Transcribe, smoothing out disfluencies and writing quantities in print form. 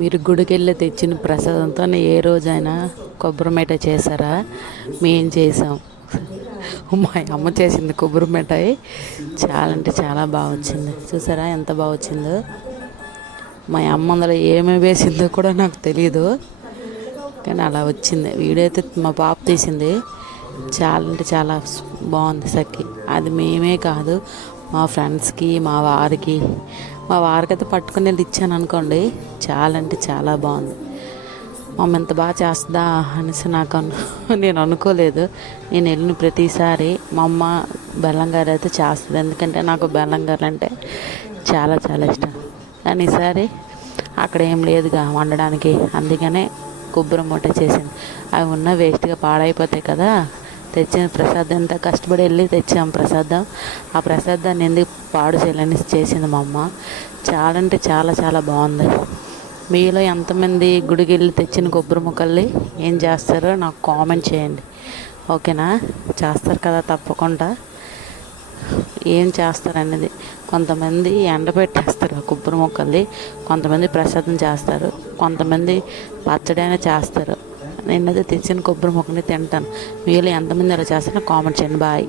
మీరు గుడికెళ్ళి తెచ్చిన ప్రసాదంతో ఏ రోజైనా కొబ్బరి మిఠాయి చేశారా? మేం చేసాం. మా అమ్మ చేసింది కొబ్బరి మిఠాయి. చాలా అంటే చాలా బాగా వచ్చింది. చూసారా ఎంత బాగా వచ్చిందో? మా అమ్మ అందులో ఏమేమి వేసిందో కూడా నాకు తెలియదు, కానీ అలా వచ్చింది. వీడియో అయితే మా పాప తీసింది. చాలా అంటే చాలా బాగుంది సఖి. అది మేమే కాదు, మా ఫ్రెండ్స్కి, మా వారికి అయితే పట్టుకుని వెళ్ళి ఇచ్చాను అనుకోండి. చాలా అంటే చాలా బాగుంది. మా అమ్మ ఎంత బాగా చేస్తుందా అనేసి నేను అనుకోలేదు. నేను వెళ్ళిన ప్రతిసారి మా అమ్మ బెల్లం గారెలు అయితే చేస్తుంది, ఎందుకంటే నాకు బెల్లం గారెలు అంటే చాలా చాలా ఇష్టం. కానీ ఈసారి అక్కడ ఏం లేదుగా వండడానికి, అందుకనే కొబ్బరి మూట చేసింది. అవి ఉన్న వేస్ట్గా పాడైపోతాయి కదా. తెచ్చిన ప్రసాదం ఎంత కష్టపడి వెళ్ళి తెచ్చాం ప్రసాదం. ఆ ప్రసాదాన్ని ఎందుకు పాడు చేయాలని చేసింది మా అమ్మ. చాలా అంటే చాలా చాలా బాగుంది. మీలో ఎంతమంది గుడికి వెళ్ళి తెచ్చిన కొబ్బరి ముక్కల్ని ఏం చేస్తారో నాకు కామెంట్ చేయండి, ఓకేనా? చేస్తారు కదా తప్పకుండా. ఏం చేస్తారనేది, కొంతమంది ఎండబెట్టేస్తారు ఆ కొబ్బరి ముక్కల్ని, కొంతమంది ప్రసాదం చేస్తారు, కొంతమంది పచ్చడి అయినా చేస్తారు. నేనైతే తెచ్చిన కొబ్బరి ముక్కని తింటాను. మీలో ఎంతమంది అలా చేస్తారో కామెంట్ చేయండి. బాయ్.